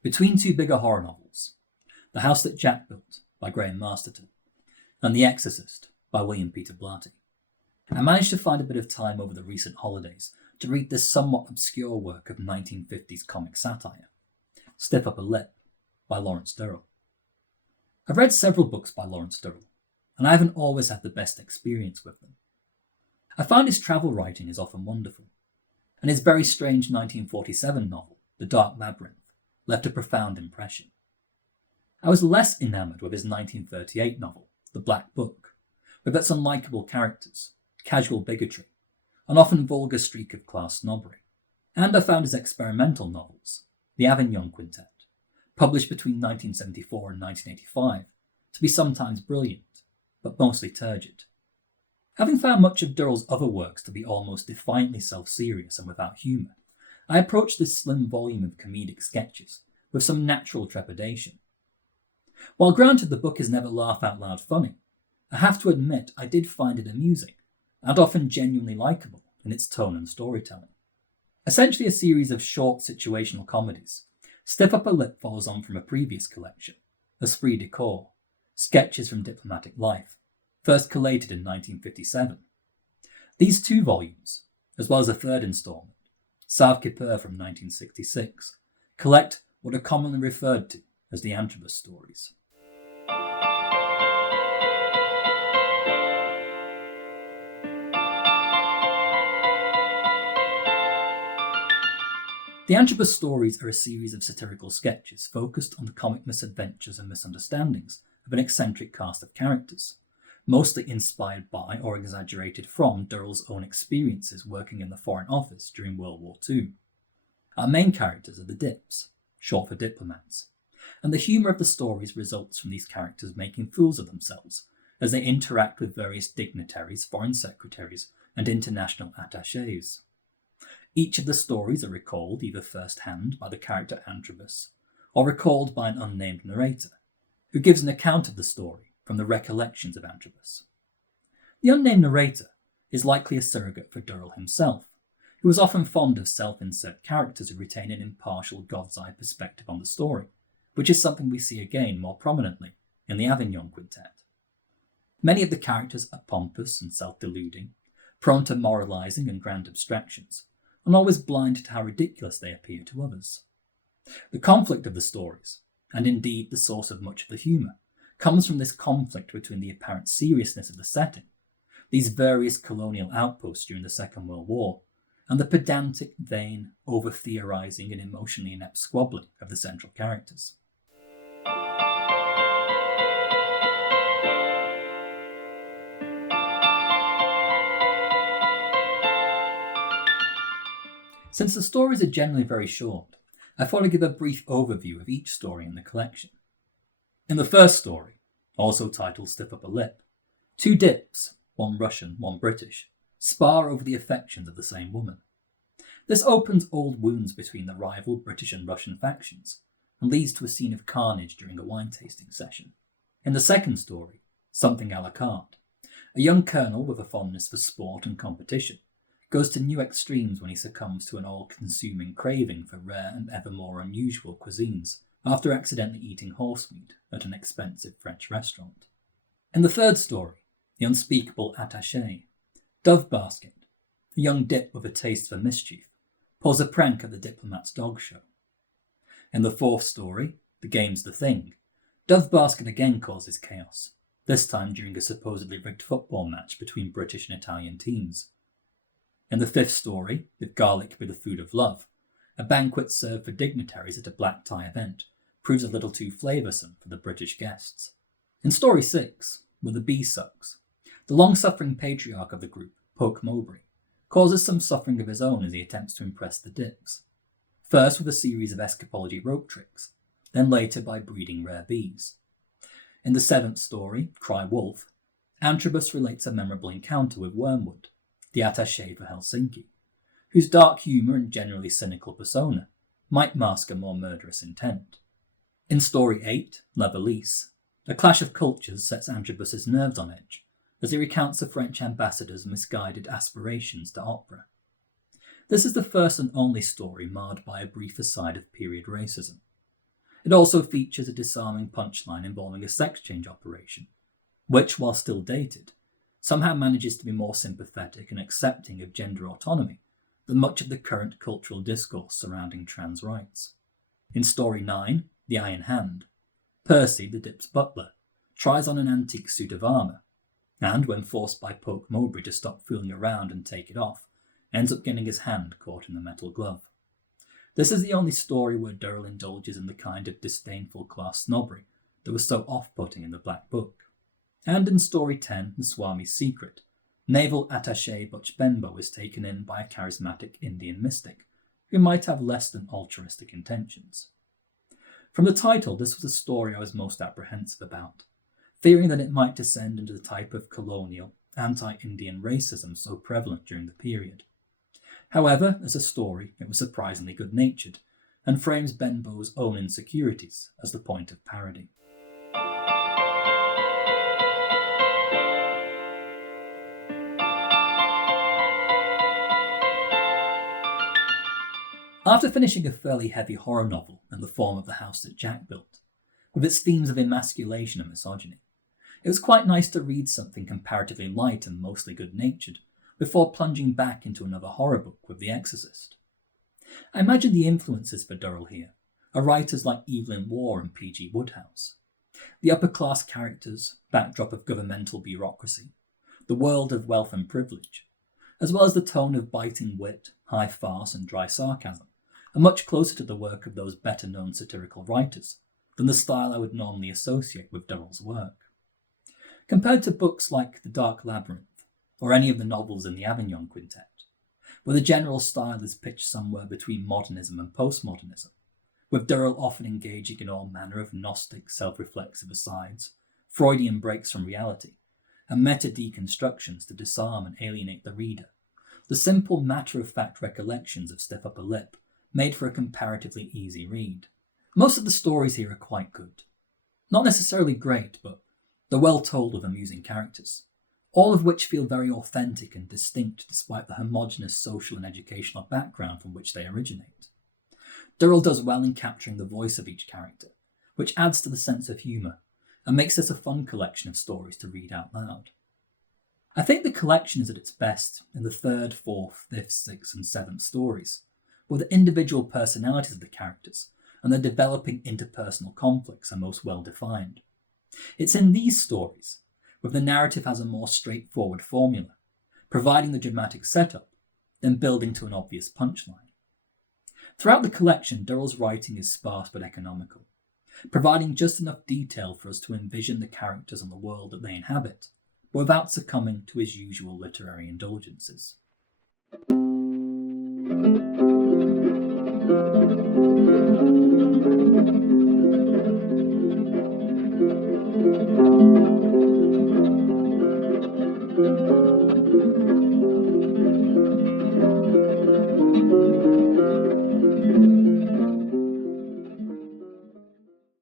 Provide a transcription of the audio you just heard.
Between two bigger horror novels, The House That Jack Built by Graham Masterton and The Exorcist by William Peter Blatty, I managed to find a bit of time over the recent holidays to read this somewhat obscure work of 1950s comic satire, Stiff Upper Lip by Lawrence Durrell. I've read several books by Lawrence Durrell, and I haven't always had the best experience with them. I find his travel writing is often wonderful, and his very strange 1947 novel, The Dark Labyrinth, left a profound impression. I was less enamoured with his 1938 novel, The Black Book, with its unlikable characters, casual bigotry, an often vulgar streak of class snobbery, and I found his experimental novels, The Avignon Quintet, published between 1974 and 1985, to be sometimes brilliant, but mostly turgid. Having found much of Durrell's other works to be almost defiantly self-serious and without humour, I approached this slim volume of comedic sketches with some natural trepidation. While granted the book is never laugh-out-loud funny, I have to admit I did find it amusing, and often genuinely likeable in its tone and storytelling. Essentially a series of short situational comedies, Stiff Upper Lip follows on from a previous collection, Esprit de Corps, Sketches from Diplomatic Life, first collated in 1957. These two volumes, as well as a third instalment, Sauve qui peut from 1966, collect what are commonly referred to as the Antrobus stories. The Antrobus stories are a series of satirical sketches focused on the comic misadventures and misunderstandings of an eccentric cast of characters, mostly inspired by or exaggerated from Durrell's own experiences working in the Foreign Office during World War II. Our main characters are the Dips, short for Diplomats, and the humour of the stories results from these characters making fools of themselves as they interact with various dignitaries, foreign secretaries, and international attachés. Each of the stories are recalled either first-hand by the character Antrobus, or recalled by an unnamed narrator, who gives an account of the story from the recollections of Antrobus. The unnamed narrator is likely a surrogate for Durrell himself, who was often fond of self-insert characters who retain an impartial God's-eye perspective on the story, which is something we see again more prominently in the Avignon Quintet. Many of the characters are pompous and self-deluding, prone to moralising and grand abstractions, and always blind to how ridiculous they appear to others. The conflict of the stories, and indeed the source of much of the humour, comes from this conflict between the apparent seriousness of the setting, these various colonial outposts during the Second World War, and the pedantic, vain, over-theorising and emotionally inept squabbling of the central characters. Since the stories are generally very short, I thought I'd give a brief overview of each story in the collection. In the first story, also titled Stiff Upper Lip, two dips, one Russian, one British, spar over the affections of the same woman. This opens old wounds between the rival British and Russian factions, and leads to a scene of carnage during a wine tasting session. In the second story, Something a la carte, a young colonel with a fondness for sport and competition goes to new extremes when he succumbs to an all-consuming craving for rare and ever more unusual cuisines after accidentally eating horsemeat at an expensive French restaurant. In the third story, The Unspeakable Attaché, Dove Basket, a young dip with a taste for mischief, pulls a prank at the Diplomats' dog show. In the fourth story, The Game's the Thing, Dove Basket again causes chaos, this time during a supposedly rigged football match between British and Italian teams. In the fifth story, If Garlic Be the Food of Love, a banquet served for dignitaries at a black tie event proves a little too flavoursome for the British guests. In story 6, Where the Bee Sucks, the long-suffering patriarch of the group, Poke Mowbray, causes some suffering of his own as he attempts to impress the Dips, first with a series of escapology rope tricks, then later by breeding rare bees. In the seventh story, Cry Wolf, Antrobus relates a memorable encounter with Wormwood, the attaché for Helsinki, whose dark humour and generally cynical persona might mask a more murderous intent. In story 8, La Valise, a clash of cultures sets Antrobus's nerves on edge as he recounts the French ambassador's misguided aspirations to opera. This is the first and only story marred by a brief aside of period racism. It also features a disarming punchline involving a sex change operation, which, while still dated, somehow manages to be more sympathetic and accepting of gender autonomy than much of the current cultural discourse surrounding trans rights. In Story 9, The Iron Hand, Percy, the Dip's butler, tries on an antique suit of armour, and when forced by Poke Mowbray to stop fooling around and take it off, ends up getting his hand caught in the metal glove. This is the only story where Durrell indulges in the kind of disdainful class snobbery that was so off-putting in the Black Book. And in Story 10, The Swami's Secret, naval attaché Butch Benbow is taken in by a charismatic Indian mystic who might have less than altruistic intentions. From the title, this was a story I was most apprehensive about, fearing that it might descend into the type of colonial, anti-Indian racism so prevalent during the period. However, as a story, it was surprisingly good-natured, and frames Benbow's own insecurities as the point of parody. After finishing a fairly heavy horror novel in the form of The House That Jack Built, with its themes of emasculation and misogyny, it was quite nice to read something comparatively light and mostly good-natured, before plunging back into another horror book with The Exorcist. I imagine the influences for Durrell here are writers like Evelyn Waugh and P.G. Wodehouse. The upper-class characters, backdrop of governmental bureaucracy, the world of wealth and privilege, as well as the tone of biting wit, high farce and dry sarcasm, are much closer to the work of those better-known satirical writers than the style I would normally associate with Durrell's work. Compared to books like The Dark Labyrinth, or any of the novels in the Avignon Quintet, where the general style is pitched somewhere between modernism and postmodernism, with Durrell often engaging in all manner of Gnostic, self-reflexive asides, Freudian breaks from reality, and meta-deconstructions to disarm and alienate the reader. The simple, matter-of-fact recollections of Stiff Upper Lip made for a comparatively easy read. Most of the stories here are quite good. Not necessarily great, but they're well told with amusing characters, all of which feel very authentic and distinct despite the homogeneous social and educational background from which they originate. Durrell does well in capturing the voice of each character, which adds to the sense of humour and makes this a fun collection of stories to read out loud. I think the collection is at its best in the 3rd, 4th, 5th, 6th and 7th stories, where the individual personalities of the characters and their developing interpersonal conflicts are most well defined. It's in these stories where the narrative has a more straightforward formula, providing the dramatic setup, then building to an obvious punchline. Throughout the collection, Durrell's writing is sparse but economical, providing just enough detail for us to envision the characters and the world that they inhabit, but without succumbing to his usual literary indulgences.